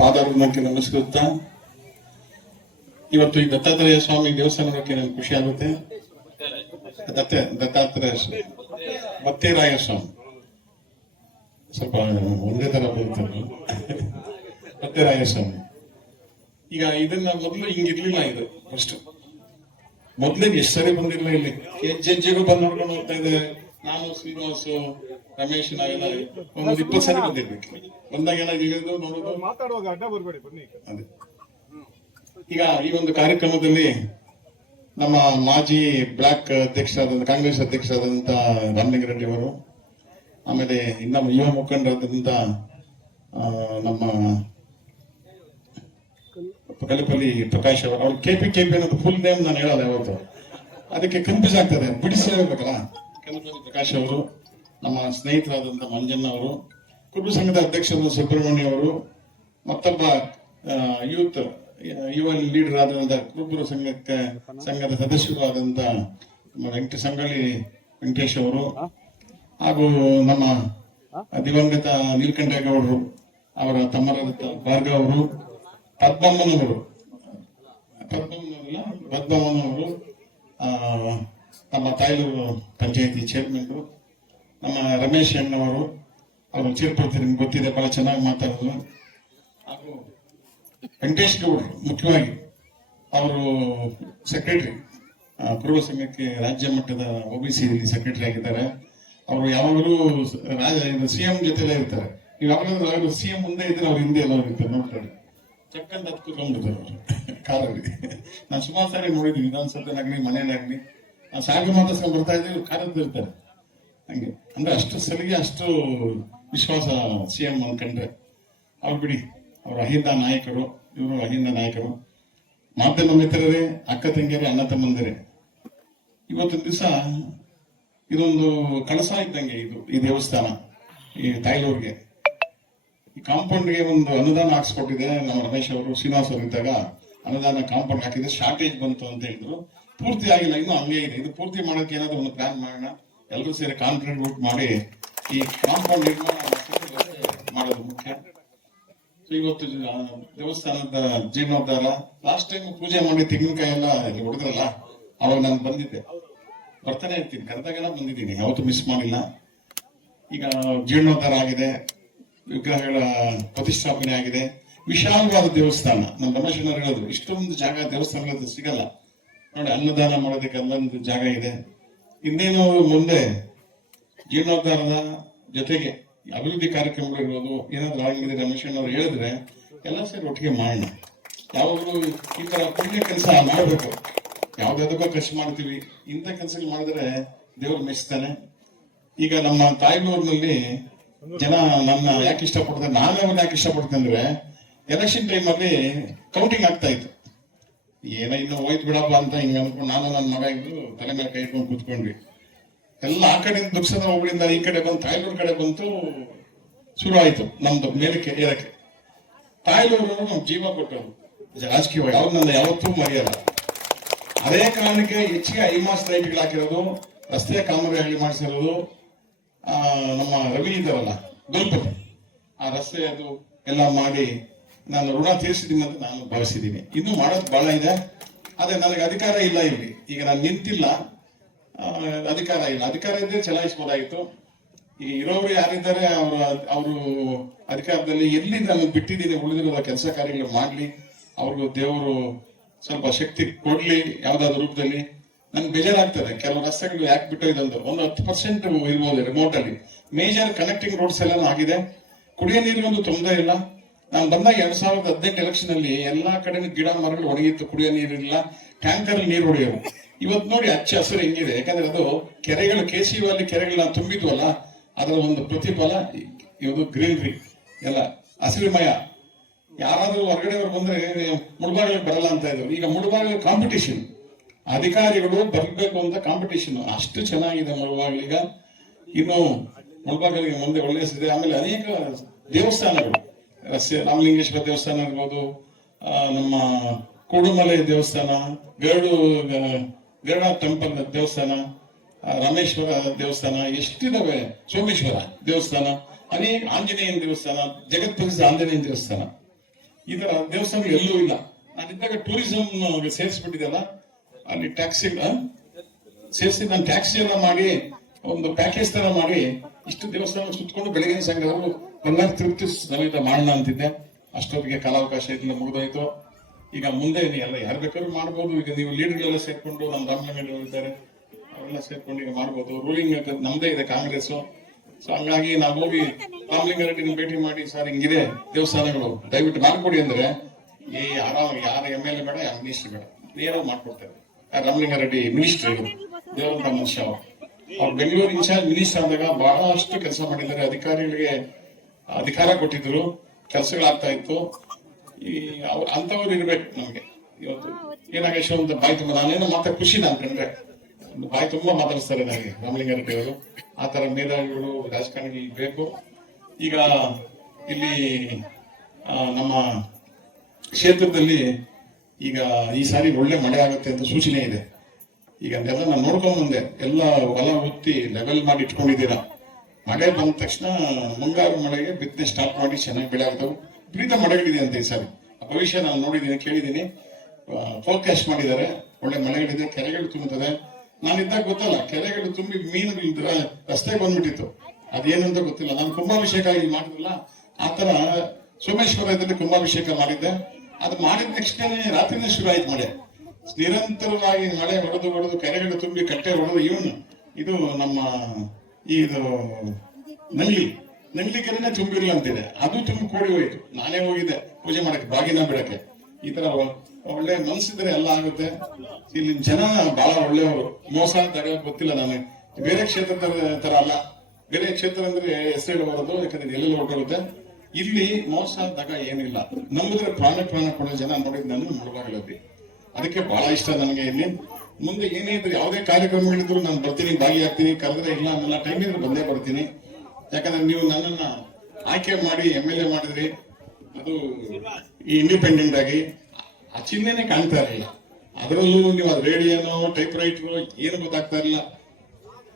ಪಾದಾರಕ್ಕೆ ನಮಸ್ಕರಿಸ್ತಾ ಇವತ್ತು ಈ ದತ್ತಾತ್ರೇಯ ಸ್ವಾಮಿ ದೇವಸ್ಥಾನಕ್ಕೆ ನನಗೆ ಖುಷಿ ಆಗುತ್ತೆ. ದತ್ತಾತ್ರೇಯ ಬತ್ತೇರಾಯ ಸ್ವಾಮಿ ಸ್ವಲ್ಪ ಒಂದೇ ತರ ಬರುತ್ತದೆ. ಬತ್ತೇರಾಯ ಸ್ವಾಮಿ ಈಗ ಇದನ್ನ ಮೊದಲು ಹಿಂಗಿರ್ಲಿಲ್ಲ. ಇದು ಫಸ್ಟ್ ಮೊದ್ಲಿಗೆ ಎಷ್ಟು ಸರಿ ಬಂದಿಲ್ಲ. ಇಲ್ಲಿ ಹೆಜ್ಜೆಜ್ಜೆಗೂ ಬಂದು ನೋಡ್ಕೊಂಡು ಹೋಗ್ತಾ ಇದ್ದಾರೆ. ನಾನು ಶ್ರೀನಿವಾಸು ರಮೇಶ್ ನಾವೆಲ್ಲ ಒಂದು 20 ಸರಿ ಬಂದಿರ್ಬೇಕು. ಬಂದಾಗ ಏನಾಗಿರೋದು ನೋಡೋದು ಮಾತಾಡುವಾಗ ಅಡ್ಡ ಬರಬೇಡಿ ಬನ್ನಿ. ಅದೇ ಈಗ ಈ ಒಂದು ಕಾರ್ಯಕ್ರಮದಲ್ಲಿ ನಮ್ಮ ಮಾಜಿ ಬ್ಲಾಕ್ ಅಧ್ಯಕ್ಷರಾದ ಕಾಂಗ್ರೆಸ್ ಅಧ್ಯಕ್ಷರಾದಂತ ರಾಮಲಿಂಗಾರೆಡ್ಡಿ ಅವರು, ಆಮೇಲೆ ನಮ್ಮ ಯುವ ಮುಖಂಡರಾದಂತ ನಮ್ಮ ಕಲಿಪಲ್ಲಿ ಪ್ರಕಾಶ್ ಅವರು, ಅವ್ರು ಕೆಪಿ ಅನ್ನೋದು ಫುಲ್ ನೇಮ್ ನಾನು ಹೇಳಲ್ಲ ಯಾವತ್ತು, ಅದಕ್ಕೆ ಕನ್ಫ್ಯೂಸ್ ಆಗ್ತದೆ, ಬಿಡಿಸಿ ಹೇಳ್ಬೇಕಲ್ಲ. ಕಲಿಪಲ್ಲಿ ಪ್ರಕಾಶ್ ಅವರು, ನಮ್ಮ ಸ್ನೇಹಿತರಾದಂತ ಮಂಜಣ್ಣ ಅವರು, ಕುರುಬ ಸಂಘದ ಅಧ್ಯಕ್ಷರಾದ ಸುಬ್ರಹ್ಮಣ್ಯ ಅವರು, ಮತ್ತೊಬ್ಬ ಯುವ ಲೀಡರ್ ಆದಂತ ಕುರುಬರ ಸಂಘದ ಸದಸ್ಯರು ಆದಂತ ಸಂಗೊಳ್ಳಿ ವೆಂಕಟೇಶ್ ಅವರು, ಹಾಗೂ ನಮ್ಮ ದಿವಂಗತ ನೀಲಕಂಠೇಗೌಡರು ಅವರ ತಮ್ಮರಾದ ಭಾರ್ಗವ್ ಅವರು, ಪದ್ಮಮ್ಮನವರು ನಮ್ಮ ತಾಯ್ಲೂರು ಪಂಚಾಯತಿ ಚೇರ್ಮನ್, ನಮ್ಮ ರಮೇಶ್ ಅಣ್ಣವರು, ಅವರು ಚೇರ್ಪರ್ಸನ್, ನಿಮ್ಗೆ ಗೊತ್ತಿದೆ, ಬಹಳ ಚೆನ್ನಾಗಿ ಮಾತಾಡೋದು. ಹಾಗೂ ವೆಂಕಟೇಶ್ ಗೌಡರು ಮುಖ್ಯವಾಗಿ ಅವರು ಸೆಕ್ರೆಟರಿ, ಪೂರ್ವ ಸಂಘಕ್ಕೆ ರಾಜ್ಯ ಮಟ್ಟದ OBC ಸೆಕ್ರೆಟರಿ ಆಗಿದ್ದಾರೆ. ಅವರು ಯಾವಾಗಲೂ ಸಿಎಂ ಜೊತೆಲೇ ಇರ್ತಾರೆ. ನೀವು ಯಾವಾಗಲೂ ಅವರು ಸಿಎಂ ಮುಂದೆ ಇದ್ರೆ ಅವ್ರು ಹಿಂದೆ ಎಲ್ಲ ಇರ್ತಾರೆ, ನೋಡ್ತಾರೆ. ಚಕ್ಕಂತ ಹತ್ಕೊಂಡ್ಬಿಡ್ತಾರೆ ಅವರು ಕಾರಲ್ಲಿ. ನಾನು ಸುಮಾರು ಸಾರಿ ನೋಡಿದ್ದೀನಿ, ವಿಧಾನಸಭೆನಾಗ್ಲಿ ಮನೇಲಾಗ್ಲಿ ಸಾಗು ಮಾತಾಡ್ಸ್ಕೊಂಡು ಬರ್ತಾ ಇದ್ದೀವಿ, ಕಾರಲ್ಲಿ ಇರ್ತಾರೆ ಹಂಗೆ. ಅಂದ್ರೆ ಅಷ್ಟು ಸಲಿಗೆ, ಅಷ್ಟು ವಿಶ್ವಾಸ ಸಿಎಂ ಅನ್ಕೊಂಡ್ರೆ. ಅವ್ರು ಬಿಡಿ, ಅವರು ಅಹಿಂದ ನಾಯಕರು, ಇವರು ಅಹಿಂದ ನಾಯಕರು. ಮಾಧ್ಯಮ ಮಿತ್ರರೇ, ಅಕ್ಕ ತಂಗಿಯರೇ, ಅಣ್ಣ ತಮ್ಮಂದಿರೇ, ಇವತ್ತಿನ ದಿವಸ ಇದೊಂದು ಕಳಸ ಇದ್ದಂಗೆ. ಈ ದೇವಸ್ಥಾನ ಈ ತಾಯ್ಲೂರ್ಗೆ, ಈ ಕಾಂಪೌಂಡ್ಗೆ ಒಂದು ಅನುದಾನ ಹಾಕ್ಸ್ಕೊಟ್ಟಿದೆ ನಮ್ಮ ರಮೇಶ್ ಅವರು, ಶ್ರೀನಿವಾಸ್ ಅವರು ಇದ್ದಾಗ ಅನುದಾನ ಕಾಂಪೌಂಡ್ ಹಾಕಿದೆ. ಶಾರ್ಟೇಜ್ ಬಂತು ಅಂತ ಹೇಳಿದ್ರು, ಪೂರ್ತಿ ಆಗಿಲ್ಲ, ಇನ್ನೂ ಹಂಗೆ ಇದೆ. ಇದು ಪೂರ್ತಿ ಮಾಡೋಕೆ ಏನಾದ್ರು ಒಂದು ಪ್ಲಾನ್ ಮಾಡೋಣ, ಎಲ್ಲರೂ ಸೇರಿ ಕಾನ್ಫಿಡೆಂಟ್ ಮಾಡಿ ಈ ಕಾಂಪೌಂಡ್ ನಿರ್ಮಾಣ ಮಾಡೋದು ಮುಖ್ಯ. ಇವತ್ತು ದೇವಸ್ಥಾನದ ಜೀರ್ಣೋದ್ಧಾರ, ಲಾಸ್ಟ್ ಟೈಮ್ ಪೂಜೆ ಮಾಡಿ ತೆಂಗಿನಕಾಯಿ ಎಲ್ಲ ಹೊಡೆದ್ರಲ್ಲ, ಅವಾಗ ನಾನು ಬಂದಿದ್ದೆ, ಬರ್ತಾನೆ ಇರ್ತೀನಿ, ಕರೆದಾಗೆಲ್ಲ ಬಂದಿದ್ದೀನಿ, ಯಾವತ್ತೂ ಮಿಸ್ ಮಾಡಿಲ್ಲ. ಈಗ ಜೀರ್ಣೋದ್ಧಾರ ಆಗಿದೆ, ವಿಗ್ರಹಗಳ ಪ್ರತಿಷ್ಠಾಪನೆ ಆಗಿದೆ, ವಿಶಾಲವಾದ ದೇವಸ್ಥಾನ. ನಮ್ಮ ರಮೇಶನವರು ಹೇಳಿದ್ರು, ಇಷ್ಟೊಂದು ಜಾಗ ದೇವಸ್ಥಾನಗಳಲ್ಲಿ ಸಿಗಲ್ಲ ನೋಡಿ, ಅನ್ನದಾನ ಮಾಡೋದಕ್ಕೆ ಅಲ್ಲೊಂದು ಜಾಗ ಇದೆ. ಇನ್ನೇನು ಮುಂದೆ ಜೀರ್ಣೋದ್ಧಾರದ ಜೊತೆಗೆ ಅಭಿವೃದ್ಧಿ ಕಾರ್ಯಕ್ರಮಗಳು ಇರ್ಬೋದು, ಏನಾದ್ರು ಆಗಿದ್ರೆ ರಮೇಶನವರು ಹೇಳಿದ್ರೆ ಎಲ್ಲ ಸೇರಿ ಒಟ್ಟಿಗೆ ಮಾಡೋಣ. ಯಾವಾಗಲೂ ಈ ತರ ಪುಣ್ಯ ಕೆಲಸ ಮಾಡಬೇಕು. ಯಾವ್ದಾದಕ್ಕೋ ಖರ್ಚು ಮಾಡ್ತೀವಿ, ಇಂಥ ಕೆಲಸಗಳು ಮಾಡಿದ್ರೆ ದೇವರು ಮೆಚ್ತಾನೆ. ಈಗ ನಮ್ಮ ತಾಯ್ಲೂರಿನಲ್ಲಿ ಜನ ನನ್ನ ಯಾಕೆ ಇಷ್ಟಪಡ್ತಾರೆ, ನಾನೇ ಅವ್ರನ್ನ ಯಾಕೆ ಇಷ್ಟಪಡ್ತೇನೆ ಅಂದ್ರೆ, ಎಲೆಕ್ಷನ್ ಟೈಮ್ ಅಲ್ಲಿ ಕೌಂಟಿಂಗ್ ಆಗ್ತಾ ಇತ್ತು. ಏನೋ ಇನ್ನು ಹೋಯ್ತು ಬಿಡಪ್ಪ ಅಂತ ಹಿಂಗ ಅನ್ಕೊಂಡು ನಾನು ನನ್ನ ಮಗ ಇದ್ದು ತಲೆ ಮೇಲೆ ಕೈ ಇಟ್ಕೊಂಡು ಕೂತ್ಕೊಂಡ್ವಿ. ಎಲ್ಲ ಆ ಕಡೆಯಿಂದ ದುಕ್ಸದ ಒಬ್ಬಳಿಂದ ಈ ಕಡೆ ಬಂದು ತಾಯ್ಲೂರು ಕಡೆ ಬಂತು, ಶುರು ಆಯ್ತು ನಮ್ದು ಮೇಲಕ್ಕೆ ಏರಕ್ಕೆ. ತಾಯ್ಲೂರು ನಮ್ ಜೀವ ಕೊಟ್ಟರು ರಾಜಕೀಯ, ಯಾವ್ದನ್ನ ಯಾವತ್ತೂ ಮರೆಯಲ್ಲ. ಅದೇ ಕಾರಣಕ್ಕೆ ಹೆಚ್ಚಿಗೆ ಐಮಾಸ್ ಲೈಟ್ಗಳು ಹಾಕಿರೋದು, ರಸ್ತೆ ಕಾಮಗಾರಿ ಮಾಡಿಸಿರೋದು. ನಮ್ಮ ರವಿ ಇದ್ದಾರಲ್ಲ ದುಲ್ಪತಿ, ಆ ರಸ್ತೆ ಅದು ಎಲ್ಲ ಮಾಡಿ ನಾನು ಋಣ ತೀರಿಸಿದ್ದೀನಿ ಅಂತ ನಾನು ಭಾವಿಸಿದ್ದೀನಿ. ಇನ್ನೂ ಮಾಡೋದು ಬಹಳ ಇದೆ, ಆದ್ರೆ ನನಗೆ ಅಧಿಕಾರ ಇಲ್ಲ ಇಲ್ಲಿ. ಈಗ ನಾನು ನಿಂತಿಲ್ಲ, ಅಧಿಕಾರ ಇಲ್ಲ. ಅಧಿಕಾರ ಇದ್ರೆ ಚಲಾಯಿಸಬಹುದಾಗಿತ್ತು. ಈಗ ಇರೋರು ಯಾರಿದ್ದಾರೆ ಅವರು ಅಧಿಕಾರದಲ್ಲಿ ಎಲ್ಲಿ ನಾನು ಬಿಟ್ಟಿದ್ದೀನಿ, ಉಳಿದಿರೋ ಕೆಲಸ ಕಾರ್ಯಗಳು ಮಾಡ್ಲಿ, ಅವ್ರಿಗೂ ದೇವರು ಸ್ವಲ್ಪ ಶಕ್ತಿ ಕೊಡ್ಲಿ ಯಾವ್ದಾದ್ರು ರೂಪದಲ್ಲಿ. ನನ್ಗೆ ಬೇಜಾರಾಗ್ತದೆ, ಕೆಲವು ರಸ್ತೆಗಳು ಯಾಕೆ ಬಿಟ್ಟು ಇದೊಂದು 10% ಇರ್ಬೋದು ರಿಮೋಟ್ ಅಲ್ಲಿ. ಮೇಜರ್ ಕನೆಕ್ಟಿಂಗ್ ರೋಡ್ಸ್ ಎಲ್ಲ ಆಗಿದೆ, ಕುಡಿಯೋ ನೀರಿಗೊಂದು ತೊಂದರೆ ಇಲ್ಲ. ನಾನು ಬಂದಾಗ 2018 ಎಲೆಕ್ಷನ್ ಅಲ್ಲಿ ಎಲ್ಲಾ ಕಡೆ ಗಿಡ ಮರಗಳು ಒಣಗಿತ್ತು, ಕುಡಿಯೋ ನೀರಿಲ್ಲ, ಟ್ಯಾಂಕರ್ ನೀರು ಹೊಡೆಯೋರು. ಇವತ್ತು ನೋಡಿ ಹಚ್ಚ ಹಸಿರು ಹೆಂಗಿದೆ, ಯಾಕಂದ್ರೆ ಅದು ಕೆರೆಗಳು KCU ಅಲ್ಲಿ ಕೆರೆಗಳನ್ನ ತುಂಬಿದ್ವಲ್ಲ, ಅದರ ಒಂದು ಪ್ರತಿಫಲ ಇದು ಗ್ರೀನರಿ ಎಲ್ಲ ಹಸಿರುಮಯ. ಯಾರಾದ್ರೂ ಹೊರಗಡೆಯವರು ಬಂದ್ರೆ ಮುಳುಬಾಗಿಲು ಬರಲ್ಲ ಅಂತ ಇದ್ರು, ಈಗ ಮುಳುಬಾಗಿಲು ಕಾಂಪಿಟೇಷನ್, ಅಧಿಕಾರಿಗಳು ಬರಬೇಕು ಅಂತ ಕಾಂಪಿಟೇಷನ್, ಅಷ್ಟು ಚೆನ್ನಾಗಿದೆ ಮುಳುಬಾಗಿಲೀಗ. ಇನ್ನು ಮುಳುಬಾಗಿಲಿಗೆ ಮುಂದೆ ಒಳ್ಳೆಯ ಇದೆ. ಆಮೇಲೆ ಅನೇಕ ದೇವಸ್ಥಾನಗಳು, ರಾಮಲಿಂಗೇಶ್ವರ ದೇವಸ್ಥಾನ ಇರ್ಬೋದು, ನಮ್ಮ ಕೂಡುಮಲೆ ದೇವಸ್ಥಾನ, ಗರುಡ ಟೆಂಪಲ್ ದೇವಸ್ಥಾನ, ರಾಮೇಶ್ವರ ದೇವಸ್ಥಾನ, ಎಷ್ಟಿದಾವೆ, ಸೋಮೇಶ್ವರ ದೇವಸ್ಥಾನ, ಅನೇಕ ಆಂಜನೇಯನ ದೇವಸ್ಥಾನ, ಜಗತ್ ಪ್ರಸಿದ್ಧ ಆಂಜನೇಯನ ದೇವಸ್ಥಾನ. ಈ ತರ ದೇವಸ್ಥಾನ ಎಲ್ಲೂ ಇಲ್ಲ. ನಾನಿದ್ದಾಗ ಟೂರಿಸಂ ಸೇರಿಸ್ಬಿಟ್ಟಿದೆಲ್ಲ, ಅಲ್ಲಿ ಟ್ಯಾಕ್ಸಿ ಸೇರಿಸಿ ನಾನು ಟ್ಯಾಕ್ಸಿ ಎಲ್ಲ ಮಾಡಿ ಒಂದು ಪ್ಯಾಕೇಜ್ ತರ ಮಾಡಿ ಇಷ್ಟು ದೇವಸ್ಥಾನ ಸುತ್ತಕೊಂಡು ಬೆಳಗಿನ ಸಂಘದವರು ಬಂಗಾರ ತಿರುಪತಿ ಸಮೇತ ಮಾಡೋಣ ಅಂತಿದ್ದೆ. ಅಷ್ಟೊತ್ತಿಗೆ ಕಾಲಾವಕಾಶ ಇದೆಲ್ಲ ಮುಗಿದೋಯ್ತು. ಈಗ ಮುಂದೆ ಎಲ್ಲ ಯಾರು ಬೇಕಾದ್ರೂ ಮಾಡ್ಬೋದು. ಈಗ ನೀವು ಲೀಡರ್ಗಳೆಲ್ಲ ಸೇರ್ಕೊಂಡು ನಮ್ಮ ರಾಮಲಿಂಗೇಗೌಡರು ಇದ್ದಾರೆ, ಅವೆಲ್ಲ ಸೇರ್ಕೊಂಡು ಈಗ ಮಾಡ್ಬೋದು. ರೂಲಿಂಗ್ ನಮ್ದೇ ಇದೆ ಕಾಂಗ್ರೆಸ್. ಸೊ ಹಂಗಾಗಿ ನಾವು ಹೋಗಿ ರಾಮಲಿಂಗಾರೆಡ್ಡಿನ ಭೇಟಿ ಮಾಡಿ, ಸರ್ ಹಿಂಗಿದೆ ದೇವಸ್ಥಾನಗಳು ದಯವಿಟ್ಟು ಮಾಡ್ಕೊಡಿ ಅಂದ್ರೆ ಆರಾಮ ಯಾರ MLA ಬೇಡ, ಯಾರ ಮಿನಿಸ್ಟರ್ ಬೇಡ, ನೇರ ಮಾಡ್ಕೊಡ್ತಾರೆ. ರಾಮಲಿಂಗಾರೆಡ್ಡಿ ಮಿನಿಸ್ಟರ್ ದೇವಂತ ಮನುಷ್ಯ. ಅವ್ರು ಬೆಂಗಳೂರು ಇನ್ಚಾರ್ಜ್ ಮಿನಿಸ್ಟರ್ ಆದಾಗ ಬಹಳಷ್ಟು ಕೆಲಸ ಮಾಡಿದ್ದಾರೆ. ಅಧಿಕಾರಿಗಳಿಗೆ ಅಧಿಕಾರ ಕೊಟ್ಟಿದ್ರು, ಕೆಲಸಗಳಾಗ್ತಾ ಇತ್ತು. ಈ ಅಂತವ್ರು ಇರ್ಬೇಕು ನಮ್ಗೆ. ಇವತ್ತು ಏನಾಗೇಶ ಅಂತ ಬಾಯಿ ತುಂಬ ನಾನೇನೋ ಖುಷಿ ನಾನು ಕಂಡ್ರೆ ಬಾಯಿ ತುಂಬಾ ಮಾತಾಡಿಸ್ತಾರೆ ನನಗೆ ರಾಮಲಿಂಗಾರೆಡ್ಡಿ ಅವರು. ಆ ತರ ಮೇಧಾವಿಗಳು ರಾಜಕಾರಣಿಗಳು ಬೇಕು. ಈಗ ಇಲ್ಲಿ ನಮ್ಮ ಕ್ಷೇತ್ರದಲ್ಲಿ ಈಗ ಈ ಸಾರಿ ಒಳ್ಳೆ ಮಳೆ ಆಗುತ್ತೆ ಅಂತ ಸೂಚನೆ ಇದೆ. ಈಗ ಅದೆಲ್ಲ ನಾನು ನೋಡ್ಕೊಂಡ್ ಬಂದೆ, ಎಲ್ಲ ಹೊಲ ಉತ್ತಿ ಲೆವೆಲ್ ಮಾಡಿ ಇಟ್ಕೊಂಡಿದ್ದೀರಾ. ಮಳೆ ಬಂದ ತಕ್ಷಣ ಮುಂಗಾರು ಮಳೆಗೆ ಬಿತ್ತನೆ ಸ್ಟಾರ್ಟ್ ಮಾಡಿ ಚೆನ್ನಾಗಿ ಬೆಳೆ ಆಗ್ತವೆ. ವಿಪರೀತ ಮಳೆಗಳಿದೆ ಅಂತ ಈ ಸಾರಿ ಭವಿಷ್ಯ ನಾನು ನೋಡಿದ್ದೀನಿ, ಕೇಳಿದ್ದೀನಿ, ಫೋರ್ಕಾಸ್ಟ್ ಮಾಡಿದ್ದಾರೆ. ಒಳ್ಳೆ ಮಳೆಗಳಿದೆ, ಕೆರೆಗಳು ತುಂಬುತ್ತದೆ. ನಾನಿದ್ದಾಗ ಗೊತ್ತಲ್ಲ, ಕೆರೆಗಳು ತುಂಬಿ ಮೀನುಗಳಿದ್ರ ರಸ್ತೆಗೆ ಬಂದ್ಬಿಟ್ಟಿತ್ತು. ಅದೇನಂತ ಗೊತ್ತಿಲ್ಲ. ನಾನು ಕುಂಭಾಭಿಷೇಕ ಇಲ್ಲಿ ಮಾಡಿದ್ರಲ್ಲ, ಆತರ ಸೋಮೇಶ್ವರದಲ್ಲಿ ಕುಂಭಾಭಿಷೇಕ ಮಾಡಿದ್ದೆ. ಅದು ಮಾಡಿದ ನೆಕ್ಸ್ಟ್ ಡೇ ರಾತ್ರಿನೇ ಶುರು ಆಯ್ತು ಮಳೆ. ನಿರಂತರವಾಗಿ ಮಳೆ ಹೊಡೆದು ಕೆರೆಗಳು ತುಂಬಿ ಕಟ್ಟೆ ಹೊಡೆದು ಇದು ನಮ್ಮ ಇದು ನಂಗ್ಲಿ ಕೆರೆನೇ ತುಂಬಿರಲಿಲ್ಲ ಅಂತಿದೆ. ಅದು ತುಂಬಿ ಕೂಡಿ ಹೋಯ್ತು. ನಾನೇ ಹೋಗಿದ್ದೆ ಪೂಜೆ ಮಾಡಕ್ಕೆ, ಬಾಗಿನ ಬಿಡಕ್ಕೆ. ಈ ತರ ಒಳ್ಳೆ ಮನ್ಸಿದ್ರೆ ಎಲ್ಲ ಆಗುತ್ತೆ. ಇಲ್ಲಿ ಜನ ಬಹಳ ಒಳ್ಳೆಯವರು. ಮೋಸ ತಡೆಯೋಕ್ ಗೊತ್ತಿಲ್ಲ. ನಾನು ಬೇರೆ ಕ್ಷೇತ್ರದ ತರ ಅಲ್ಲ. ಬೇರೆ ಕ್ಷೇತ್ರ ಅಂದ್ರೆ ಹೆಸರು ಬರೋದು, ಯಾಕಂದ್ರೆ ಎಲ್ಲೆಲ್ಲ ಹೊರಟೋಗುತ್ತೆ. ಇಲ್ಲಿ ಮೋಸ ಆದಾಗ ಏನಿಲ್ಲ. ನಂಬಿದ್ರೆ ಪ್ರಾಣ ಕೊಡೋ ಜನ ನೋಡಿದ್ ನಾನು ಮುಳುಬಾಗಿಲಲ್ಲಿ. ಅದಕ್ಕೆ ಬಹಳ ಇಷ್ಟ ನನಗೆ. ಇಲ್ಲಿ ಮುಂದೆ ಏನೇ ಇದ್ರು, ಯಾವುದೇ ಕಾರ್ಯಕ್ರಮಗಳಿದ್ರು ನಾನು ಬರ್ತೀನಿ, ಭಾಗಿಯಾಗ್ತೀನಿ. ಕರೆದ್ರೆ ಇಲ್ಲ ಅನ್ನಲ್ಲ, ಟೈಮ್ ಇದ್ರೆ ಬಂದೇ ಬರ್ತೀನಿ. ಯಾಕಂದ್ರೆ ನೀವು ನನ್ನನ್ನ ಆಯ್ಕೆ ಮಾಡಿ MLA ಮಾಡಿದ್ರಿ. ಅದು ಇಂಡಿಪೆಂಡೆಂಟ್ ಆಗಿ ಆ ಚಿಹ್ನೆನೆ ಕಾಣ್ತಾ ಇರಲಿಲ್ಲ. ಅದರಲ್ಲೂ ನೀವು ಅದು ರೇಡಿಯೋನೋ ಟೈಪ್ ರೈಟ್ರು ಏನು ಗೊತ್ತಾಗ್ತಾ ಇರಲಿಲ್ಲ.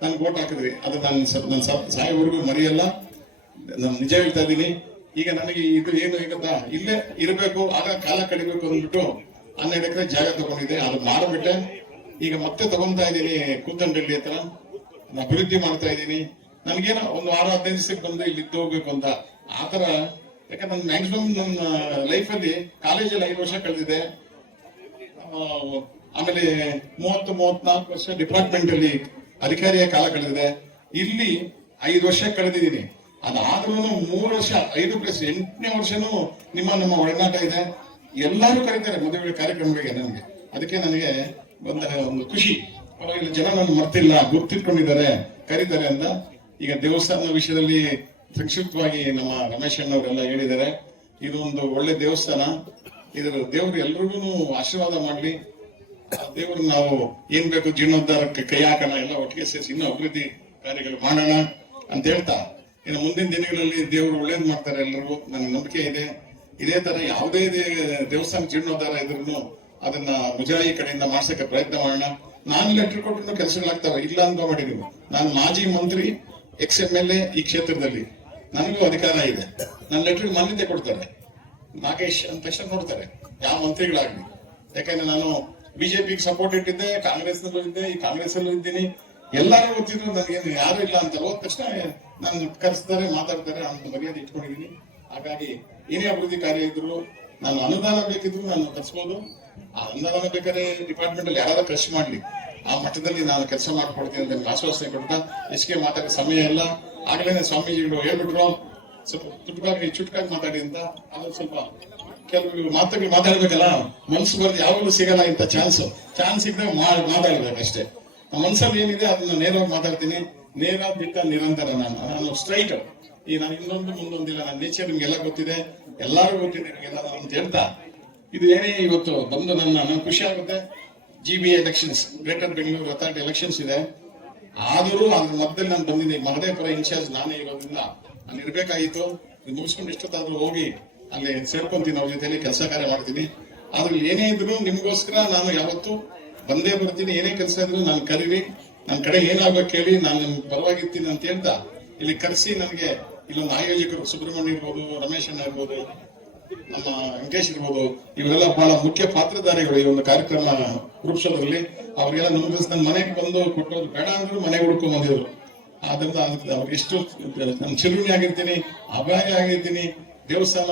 ನನ್ಗೆ ಓಟ್ ಹಾಕಿದ್ರಿ. ಅದು ನನ್ನ ಸಾಯೋವರೆಗೂ ಮರೆಯಲ್ಲ. ನಾನು ನಿಜ ಹೇಳ್ತಾ ಇದ್ದೀನಿ. ಈಗ ನನಗೆ ಇದು ಏನು ಈಗ ಇಲ್ಲೇ ಇರಬೇಕು, ಆಗ ಕಾಲ ಕಡಿಬೇಕು ಅಂದ್ಬಿಟ್ಟು 12 ಎಕರೆ ಜಾಗ ತಗೊಂಡಿದ್ದೆ. ಅದು ಮಾರ್ಬಿಟ್ಟೆ. ಈಗ ಮತ್ತೆ ತಗೊಂತಾ ಇದ್ದೀನಿ ಕೂತಂಡಳ್ಳಿ ಹತ್ರ. ಅಭಿವೃದ್ಧಿ ಮಾಡ್ತಾ ಇದ್ದೀನಿ. ನನಗೇನೋ ಒಂದು 6-15 ದಿವಸಕ್ಕೆ ಬಂದು ಇಲ್ಲಿ ಇದ್ದು ಹೋಗ್ಬೇಕು ಅಂತ ಆತರ. ಯಾಕಂದ್ರೆ ನನ್ನ ಮ್ಯಾಕ್ಸಿಮಮ್ ನನ್ನ ಲೈಫಲ್ಲಿ ಕಾಲೇಜಲ್ಲಿ 5 ವರ್ಷ ಕಳೆದಿದೆ. ಆಮೇಲೆ 30-34 ವರ್ಷ ಡಿಪಾರ್ಟ್ಮೆಂಟ್ ಅಲ್ಲಿ ಅಧಿಕಾರಿಯ ಕಾಲ ಕಳೆದಿದೆ. ಇಲ್ಲಿ 5 ವರ್ಷ ಕಳೆದಿದ್ದೀನಿ. ಅದಾದ್ರೂ 3 ವರ್ಷ 5+8ನೇ ವರ್ಷನೂ ನಮ್ಮ ಒಡನಾಟ ಇದೆ. ಎಲ್ಲರೂ ಕರೀತಾರೆ ಮದುವೆ ಕಾರ್ಯಕ್ರಮಗಳಿಗೆ ನನಗೆ. ಅದಕ್ಕೆ ನನಗೆ ಒಂದು ಖುಷಿ. ಇಲ್ಲಿ ಜನ ನನ್ನ ಮರ್ತಿಲ್ಲ, ಗುರ್ತಿಟ್ಕೊಂಡಿದ್ದಾರೆ, ಕರೀತಾರೆ ಅಂತ. ಈಗ ದೇವಸ್ಥಾನ ವಿಷಯದಲ್ಲಿ ಸಂಕ್ಷಿಪ್ತವಾಗಿ ನಮ್ಮ ರಮೇಶ್ ಅಣ್ಣವರೆಲ್ಲ ಹೇಳಿದ್ದಾರೆ. ಇದು ಒಂದು ಒಳ್ಳೆ ದೇವಸ್ಥಾನ. ಇದು ದೇವರು ಎಲ್ರಿಗೂ ಆಶೀರ್ವಾದ ಮಾಡ್ಲಿ. ದೇವರು ನಾವು ಏನ್ ಬೇಕು ಜೀರ್ಣೋದ್ಧಾರಕ್ಕೆ ಕೈ ಹಾಕೋಣ, ಎಲ್ಲ ಒಟ್ಟಿಗೆ ಸೇರಿಸಿ ಇನ್ನೂ ಅಭಿವೃದ್ಧಿ ಕಾರ್ಯಗಳು ಮಾಡೋಣ ಅಂತ ಹೇಳ್ತಾ, ಇನ್ನು ಮುಂದಿನ ದಿನಗಳಲ್ಲಿ ದೇವರು ಒಳ್ಳೇದು ಮಾಡ್ತಾರೆ ಎಲ್ಲರಿಗೂ ನನಗೆ ನಂಬಿಕೆ ಇದೆ. ಇದೇ ತರ ಯಾವುದೇ ದೇವಸ್ಥಾನ ಜೀರ್ಣೋದ್ಧಾರ ಇದ್ರೂ ಅದನ್ನ ಮುಜರಾಯಿ ಕಡೆಯಿಂದ ಮಾಡ್ಸಕ್ಕೆ ಪ್ರಯತ್ನ ಮಾಡೋಣ. ನಾನು ಲೆಟರ್ ಕೊಟ್ಟರು ಕೆಲಸಗಳಾಗ್ತವೆ, ಇಲ್ಲ ಅನ್ಕೋಬೇಡಿ ನೀವು. ನಾನು ಮಾಜಿ ಮಂತ್ರಿ, ex-MLA ಈ ಕ್ಷೇತ್ರದಲ್ಲಿ. ನನಗೂ ಅಧಿಕಾರ ಇದೆ. ನನ್ನ ಲೆಟರ್ ಮಾನ್ಯತೆ ಕೊಡ್ತಾರೆ. ನಾಗೇಶ್ ಅಂತ ತಕ್ಷಣ ನೋಡ್ತಾರೆ, ಯಾವ ಮಂತ್ರಿಗಳಾಗ್ಲಿ. ಯಾಕಂದ್ರೆ ನಾನು ಬಿಜೆಪಿಗೆ ಸಪೋರ್ಟ್ ಇಟ್ಟಿದ್ದೆ, ಕಾಂಗ್ರೆಸ್ ನಲ್ಲೂ ಇದ್ದೆ, ಈ ಕಾಂಗ್ರೆಸ್ ಅಲ್ಲೂ ಇದ್ದೀನಿ. ಎಲ್ಲರೂ ಗೊತ್ತಿದ್ರು ನನಗೇನು ಯಾರು ಇಲ್ಲ ಅಂತ. ಹೋದ ತಕ್ಷಣ ನಾನು ಕರೆಸ್ತಾರೆ, ಮಾತಾಡ್ತಾರೆ ಅಂತ ಮರ್ಯಾದೆ ಇಟ್ಕೊಂಡಿದ್ದೀನಿ. ಹಾಗಾಗಿ ಏನೇ ಅಭಿವೃದ್ಧಿ ಕಾರ್ಯ ಇದ್ರು, ನಾನು ಅನುದಾನ ಬೇಕಿದ್ರು ನಾನು ತರಿಸ್ಬೋದು. ಆ ಅನುದಾನ ಬೇಕಾದ್ರೆ ಡಿಪಾರ್ಟ್ಮೆಂಟ್ ಅಲ್ಲಿ ಯಾರು ಖರ್ಚು ಮಾಡ್ಲಿ, ಆ ಮಟ್ಟದಲ್ಲಿ ನಾನು ಕೆಲಸ ಮಾಡ್ಕೊಡ್ತೀನಿ ಅಂತ ಆಶ್ವಾಸನೆ ಕೊಡ್ತಾ ಹೆಚ್ಚಿಗೆ ಮಾತಾಡೋ ಸಮಯ ಇಲ್ಲ. ಆಗ್ಲೇ ಸ್ವಾಮೀಜಿಗಳು ಹೇಳ್ಬಿಟ್ರು, ಸ್ವಲ್ಪ ಚುಟ್ಕಾಗಿ ಮಾತಾಡಿ ಅಂತ. ಅದೊಂದು ಸ್ವಲ್ಪ ಕೆಲವು ಮಾತುಗಳು ಮಾತಾಡ್ಬೇಕಲ್ಲ, ಮನ್ಸು ಬರ್ದು ಯಾವಾಗಲೂ ಸಿಗಲ್ಲ ಇಂಥ ಚಾನ್ಸ್ ಸಿಗದೆ ಮಾತಾಡ್ಬೇಕಷ್ಟೇ. ನಮ್ಮ ಮನ್ಸಲ್ಲಿ ಏನಿದೆ ಅದನ್ನ ನೇರವಾಗಿ ಮಾತಾಡ್ತೀನಿ. ನೇರ ದಿಟ್ಟ ನಿರಂತರ. ನಾನು ಸ್ಟ್ರೈಟ್. ಈ ನಾನು ಇನ್ನೊಂದು ಮುಂದೊಂದಿಲ್ಲ. ನನ್ನ ನೇಚರ್ ನಿಮ್ಗೆಲ್ಲ ಗೊತ್ತಿದೆ, ಎಲ್ಲಾರು ಗೊತ್ತಿದೆ ನಿಮ್ಗೆಲ್ಲ ಅಂತ ಹೇಳ್ತಾ, ಇದು ಏನೇ ಇವತ್ತು ಬಂದು ನನ್ನ ಖುಷಿ ಆಗುತ್ತೆ. GBA elections, greater Bengaluru authority elections ಇದೆ. ಆದರೂ ಅದ್ರ ಮಧ್ಯದಲ್ಲಿ ನಾನು ಬಂದಿದ್ದೀನಿ. ಮಹದೇವಪುರ ಇನ್ಚಾರ್ಜ್ ನಾನೇ ಇರೋದ್ರಿಂದ ನಾನು ಇರ್ಬೇಕಾಗಿತ್ತು. ಮುಗಿಸ್ಕೊಂಡು ಎಷ್ಟೊತ್ತಾದ್ರೂ ಹೋಗಿ ಅಲ್ಲಿ ಸೇರ್ಕೊಂತೀನಿ, ಅವ್ರ ಜೊತೆಲಿ ಕೆಲಸ ಕಾರ್ಯ ಮಾಡ್ತೀನಿ. ಆದ್ರೆ ಏನೇ ಇದ್ರು ನಿಮ್ಗೋಸ್ಕರ ನಾನು ಯಾವತ್ತು ಬಂದೇ ಬರ್ತೀನಿ. ಏನೇ ಕೆಲಸ ಇದ್ರು ನಾನು ಕರೀರಿ, ನನ್ನ ಕಡೆ ಏನಾಗಬೇಕು ಹೇಳಿ, ನಾನು ನಿಮ್ ಪರವಾಗಿರ್ತೀನಿ ಅಂತ ಹೇಳ್ತಾ ಇಲ್ಲಿ ಕರೆಸಿ ನನಗೆ ಇಲ್ಲೊಂದು ಆಯೋಜಕರು ಸುಬ್ರಹ್ಮಣ್ಯ ಇರ್ಬೋದು, ರಮೇಶ್ ಅಣ್ಣ ಇರ್ಬೋದು, ನಮ್ಮ ವೆಂಕಟೇಶ್ ಇರ್ಬೋದು, ಇವರೆಲ್ಲ ಬಹಳ ಮುಖ್ಯ ಪಾತ್ರಧಾರಿಗಳು ಈ ಒಂದು ಕಾರ್ಯಕ್ರಮ ರೂಪಿಸೋದ್ರಲ್ಲಿ. ಅವ್ರಿಗೆಲ್ಲ ನನ್ನ ಮನೆಗೆ ಬಂದು ಕೊಟ್ಟೋದು ಬೇಡ ಅಂದ್ರು ಮನೆಗೆ ಹುಡ್ಕೊಂಡ್ ಬಂದಿದ್ರು. ಆದ್ರಿಂದ ಅವ್ರಿಗೆ ಎಷ್ಟು ನಾನು ಚಿರುಣಿ ಆಗಿರ್ತೀನಿ, ಅಭಾಯ ಆಗಿರ್ತೀನಿ. ದೇವಸ್ಥಾನ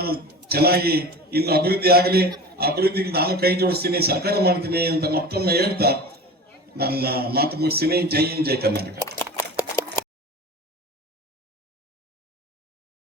ಚೆನ್ನಾಗಿ ಇನ್ನು ಅಭಿವೃದ್ಧಿ ಆಗಲಿ, ಅಭಿವೃದ್ಧಿಗೆ ನಾನು ಕೈ ಜೋಡಿಸ್ತೀನಿ, ಸಹಕಾರ ಮಾಡ್ತೀನಿ ಅಂತ ಮತ್ತೊಮ್ಮೆ ಹೇಳ್ತಾ ನನ್ನ ಮಾತು ಮುಗಿಸ್ತೀನಿ. ಜೈ ಹಿಂದ್, ಜೈ ಕರ್ನಾಟಕ.